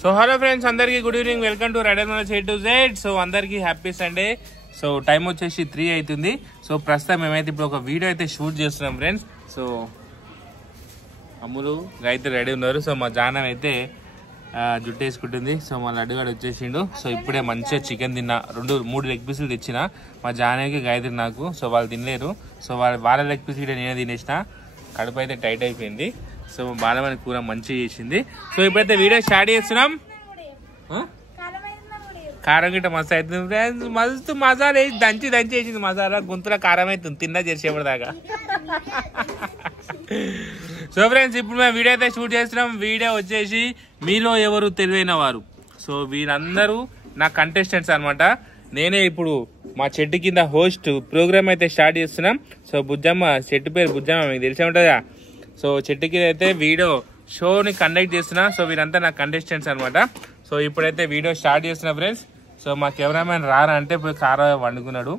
So hello friends, అందరికి good evening. Welcome to rider Manoj A to Z. So అందరికి happy Sunday. So time వచ్చేసి 3 అవుతుంది. So ప్రస్తుతం మేమైతే ఇప్పుడు ఒక వీడియో అయితే షూట్ చేస్తున్నాం ఫ్రెండ్స్. సో అమ్ములు అయితే రెడీ ఉన్నారు. సో మా జానం అయితే జుట్టు వేసుకుంటుంది. సో మా లడ్డుగాడు వచ్చేసిండు. సో ఇప్పుడే మంచిగా చికెన్ తిన్నా, 2-3 లెగ్ పీసులు తెచ్చిన మా జానకి గాయత్రి నాకు. సో వాళ్ళు తినలేరు. సో వాళ్ళ లెగ్ పీస్ కూడా నేనే తినేసిన. కడుపు అయితే టైట్ అయిపోయింది. సో బాలమని కూర మంచిగా చేసింది. సో ఇప్పుడైతే వీడియో స్టార్ట్ చేస్తున్నాం. కారం గిట్ట మస్తు అవుతుంది ఫ్రెండ్స్. మస్తు మసాలా వేసి దంచి వేసింది. మసాలా గుంతులో కారం అవుతుంది తిన్నా చేసేపటిదాకా. సో ఫ్రెండ్స్, ఇప్పుడు మేము వీడియో అయితే షూట్ చేస్తున్నాం. వీడియో వచ్చేసి మీలో ఎవరు తెలివైన వారు. సో వీరందరూ నా కంటెస్టెంట్స్ అనమాట. నేనే ఇప్పుడు మా చెట్టు కింద హోస్ట్ ప్రోగ్రామ్ అయితే స్టార్ట్ చేస్తున్నాం. సో బుజ్జమ్మ, చెట్టు పేరు బుజ్జమ్మ, మీకు తెలిసే ఉంటుందా. సో చెట్టు కింద అయితే వీడియో షోని కండక్ట్ చేస్తున్నా. సో వీరంతా నా కంటెస్టెంట్స్ అనమాట. సో ఇప్పుడైతే వీడియో స్టార్ట్ చేస్తున్నా ఫ్రెండ్స్. సో మా కెమెరామెన్ రారా అంటే పోయి కారు వండుకున్నాడు.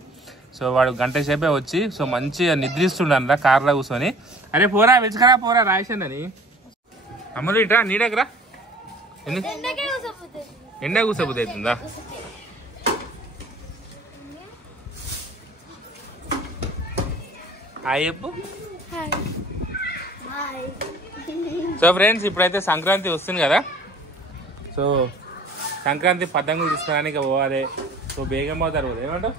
సో వాడు గంట సేపే వచ్చి సో మంచిగా నిద్రిస్తుండ కార్లో కూర్చొని. అరే పోరా వెచ్చుకరా పోరా రాయసండి అమ్మలు ఇట్రా నీడకురా. ఎండ కూసబుద్ధి అవుతుందా? హాయ్ చెప్పు. సో ఫ్రెండ్స్, ఇప్పుడైతే సంక్రాంతి వస్తుంది కదా. సో సంక్రాంతి పతంగులు తీసుకోవడానికి పోవాలి. సో బేగం బజార్ పోదు ఏమంటావు?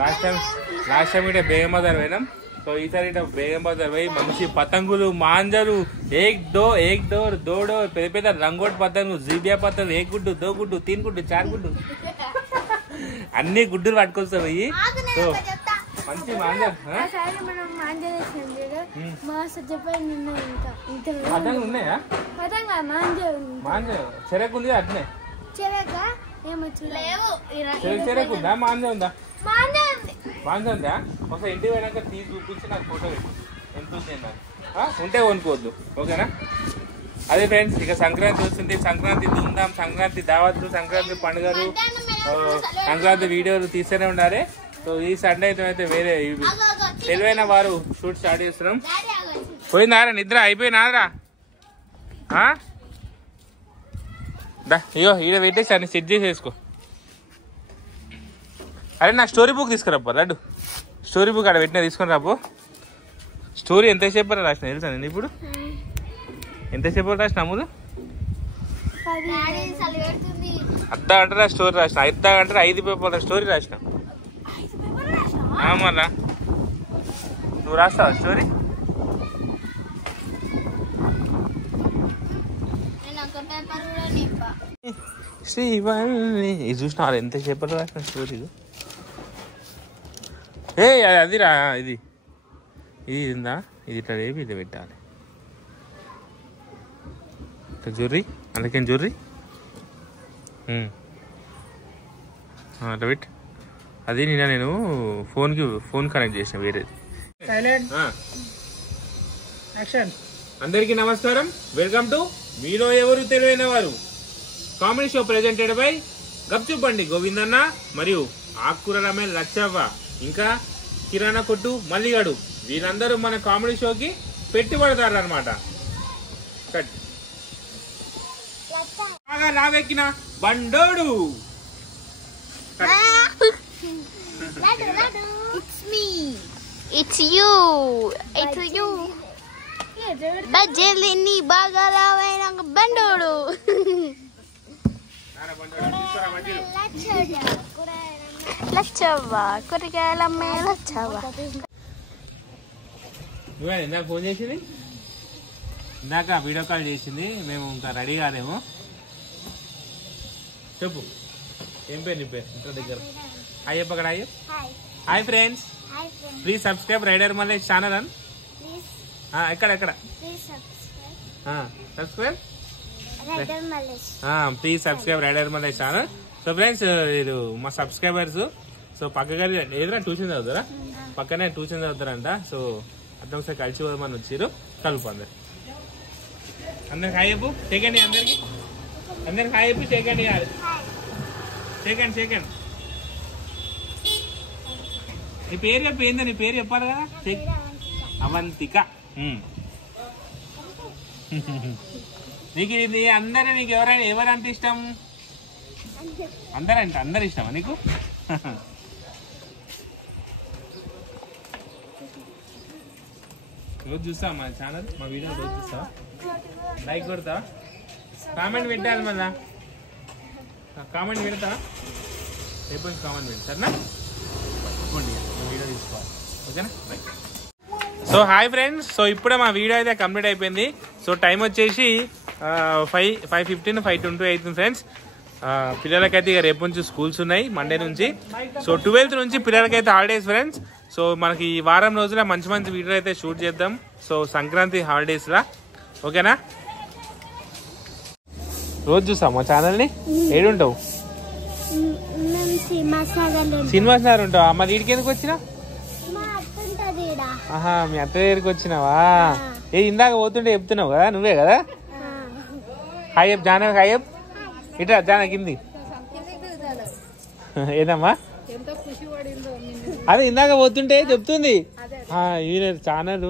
లాస్ట్ టైం ఇట బేగం బజార్ పోయినాం. సో ఈసారి ఇట బేగం బజార్ పోయి మంచి పతంగులు, మాంజలు, ఏక్ డోర్ దోడో, పెద్ద పెద్ద రంగోట్ పతంగులు, జీబియా పతంగులు, ఏ గుడ్డు, దో గుడ్డు, 3 గుడ్డు, 4 గుడ్డు, అన్ని గుడ్డులు పట్టుకొస్తా పోయి. సో మంచి పతంగులు ఉన్నాయా? చెరకు ఉంది అట్నే. చెరకు ఉందా? మాంజ ఉందా? మాంజ ఉందా? ఒకసారి ఇంటికి పోయినాక తీసి చూపించి నాకు ఫోటో పెట్టి ఎంత ఉంది ఉంటే కొనుక్కోవద్దు, ఓకేనా? అదే ఫ్రెండ్స్, ఇక సంక్రాంతి వస్తుంది. సంక్రాంతి దుందాం, సంక్రాంతి దావత్లు, సంక్రాంతి పండుగలు, సంక్రాంతి వీడియోలు తీస్తూనే ఉండాలి. సో ఈ సండే అయితే వేరే తెలివైన వారు షూట్ స్టార్ట్ చేస్తున్నాం. పోయిందారా నిద్ర? అయిపోయినారా? ఇగో ఈడ పెట్టేసి అన్ని సెట్ చేసేసుకో. అరే నా స్టోరీ బుక్ తీసుకురాపో లడ్డు. స్టోరీ బుక్ ఆడ పెట్టినా తీసుకొని రాపో. స్టోరీ ఎంతసేపు రాసిన తెలుసా నేను? ఇప్పుడు ఎంతసేపు రాసిన అమ్ములు? అర్ధ గంట స్టోరీ రాసిన. అర్ధ గంట 5 పేపర్ల స్టోరీ రాసిన. మళ్ళా నువ్వు రాస్తావా స్టోరీ? శ్రీవల్లి ఇది చూసిన ఎంతసేపట్లో రాసిన స్టోరీ. అదిరా ఇది ఉందా? ఇది ఇట్లా రేపు ఇది పెట్టాలి. ఇట్లా జుర్రి అందుకేం జుర్రి అట్లా పెట్టి. అది నేను ఫోన్ కనెక్ట్ చేసిన వేరేది. అందరికీ నమస్కారం. వెల్కమ్ టు మీలో ఎవరు తెలివైన వారు కామెడీ షో ప్రెజెంటెడ్ బై గప్చుప్ బండి గోవిందన్న మరియు ఆకుకూర రమేష్ లచ్చవ్వ, ఇంకా కిరాణా కొట్టు మల్లిగాడు. వీరందరూ మన కామెడీ షోకి పెట్టుబడిదారులు అనమాట. బాగా నావెక్కిన బండోడు. It's you. బజ్జీని బాగా లావైన బండోడు. లచ్చవ్వ కూరగాయల లచ్చవ్వ. ఇందాక ఫోన్ చేసింది, ఇందాక వీడియో కాల్ చేసింది. మేము ఇంకా రెడీ కాదేమో. చెప్పు ఏం పేరు నీ పేరు? ఇంటర్ దగ్గర హాయ్ చెప్పు. అక్కడ hi friends, please subscribe rider Mallesh channel అని. ఎక్కడ subscribe please subscribe rider Mallesh channel. So friends, ఇది మా సబ్స్క్రైబర్స్. సో పక్కగా ఏదైనా ట్యూషన్ చదువుతారా? పక్కనే ట్యూషన్ చదువుతారంట. సో అర్థం ఒకసారి కలిసి పోదామని వచ్చారు. కలుపు అందరికి హాయ్ చెప్పు. సెకండ్ అందరికి హాయ్ చెప్పి సెకండ్ ఇవ్వాలి. సెకండ్ నీ పేరు చెప్పు. ఏందో నీ పేరు చెప్పాలి కదా. అవంతిక. నీకు ఇది అందరూ నీకు ఎవరంటే ఇష్టం? అందరు ఇష్టమా నీకు? రోజు చూస్తావా మా ఛానల్, మా వీడియో రోజు చూస్తావా? లైక్ కొడతావా? కామెంట్ పెట్టాలి మళ్ళా, కామెంట్ పెడతావా? రేపు కామెంట్ పెడతా సరేనా? వీడియో తీసుకోవాలి ఓకేనా? Right. So hi friends, so ఇప్పుడే మా వీడియో అయితే కంప్లీట్ అయిపోయింది. సో టైం వచ్చేసి 5:15 5:20 అవుతుంది ఫ్రెండ్స్. పిల్లలకైతే ఇక రేపు నుంచి స్కూల్స్ ఉన్నాయి, మండే నుంచి. సో 12th నుంచి పిల్లలకైతే హాలిడేస్ ఫ్రెండ్స్. సో మనకి ఈ వారం రోజుల మంచి మంచి వీడియోలు అయితే షూట్ చేద్దాం. సో సంక్రాంతి హాలిడేస్లా ఓకేనా? రోజు చూస్తాం మా ఛానల్ని. ఏడుంటావు? శ్రీనివాస్ నగర్ ఉంటావా? మరి వీడికి ఎందుకు వచ్చినా? ఆహా, మీ అత్త దగ్గరికి వచ్చినావా? ఇందాక పోతుంటే చెప్తున్నావు కదా, నువ్వే కదా? హాయ్ చెప్ జానవ్, హాయ్ చెప్. ఇట్లా జాన కింది. ఏదమ్మా అదే ఇందాక పోతుంటే చెప్తుంది. ఛానల్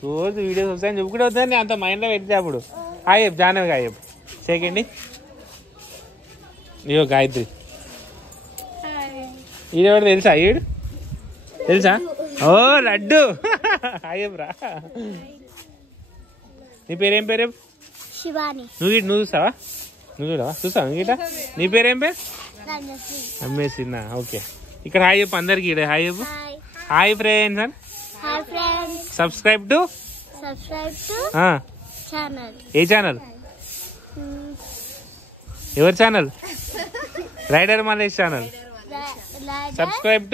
సోర్స్ వీడియోస్ వస్తాయని చెప్పుకుంటే వద్దని అంత మైండ్ లో పెడితే అప్పుడు. హాయ్ చెప్ జానవ్, హాయ్ చెప్. సెకండ్ ఇయో గాయత్రి. ఈడెవరు తెలుసా? ఈడు తెలుసా? ఓ లడ్డు. హాయ్ రా. నీ పేరేం పేరు? శివాని. నువ్వు చూస్తావా? నువ్వు చూడవా? చూస్తావా గిట? నీ పేరేం పేరు? అమ్మేసినా. ఓకే, ఇక్కడ హాయ్ చెప్పు అందరికి. హాయ్ చెప్పు. Hi friends. సబ్స్క్రైబ్ టు ఏ ఛానల్? ఎవరి channel? Rider Mallesh channel. Subscribe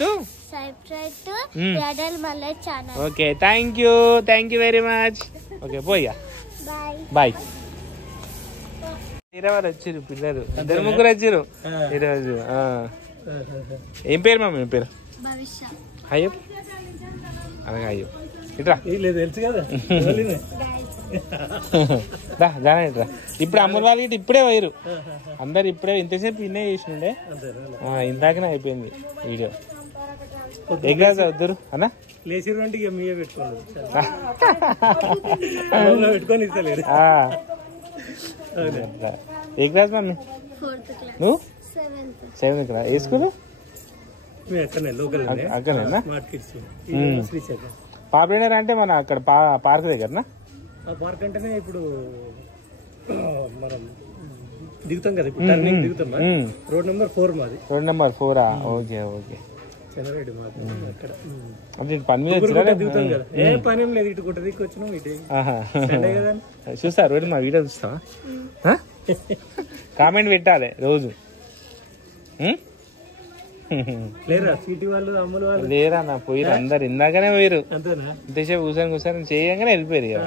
to okay. Thank you very much. Okay పోయా, బాయ్. ఈరోజు వచ్చిర్రు పిల్లలు, 2-3 వచ్చిర్రు ఈరోజు. ఏం పేరు మమ్మీ? ఏం పేరు? అయ్యో అలాగే అయ్యో. ఇట్రా జానా ఇట్రా. ఇప్పుడు అమ్మ వాళ్ళు ఇటు ఇప్పుడే పోయారు అందరు. ఇప్పుడే ఇంతసేపు ఇన్నే చేసిండే, ఇందాకనే అయిపోయింది వీడియో. ఏ గ్లాస్ వద్దరు అన్న? ఏ క్లాస్ మమ్మీ? నువ్వు 7th క్లాస్. ఏ స్కూల్? అక్కడేనా? పాపేడర్ అంటే మన అక్కడ పార్క్ దగ్గరనా? పార్క్ అంటేనే ఇప్పుడు మనం దిగుతాం కదా, ఇప్పుడు టర్నింగ్ దిగుతాం. రోడ్ నెంబర్ 4 మాది. Road number 4. Okay okay. Chennareddy మాది అక్కడ. అంటే పని మీద దిగుతాం కదా. ఏ పని ఏం లేదు, ఇటు గుట్ట దిక్కు వచ్చినాం. ఇటు కదా చూస్తా రోజు మా వీడియో చూస్తావా? కామెంట్ పెట్టాలి రోజు. లేరా సిటీ వాళ్ళు, అమ్ములు వాళ్ళు? లేరా నా పోయిరు అందరు, ఇందాకనే పోయిరు. ఇంతసేపు కూర్చొని చేయగానే వెళ్ళిపోయారు.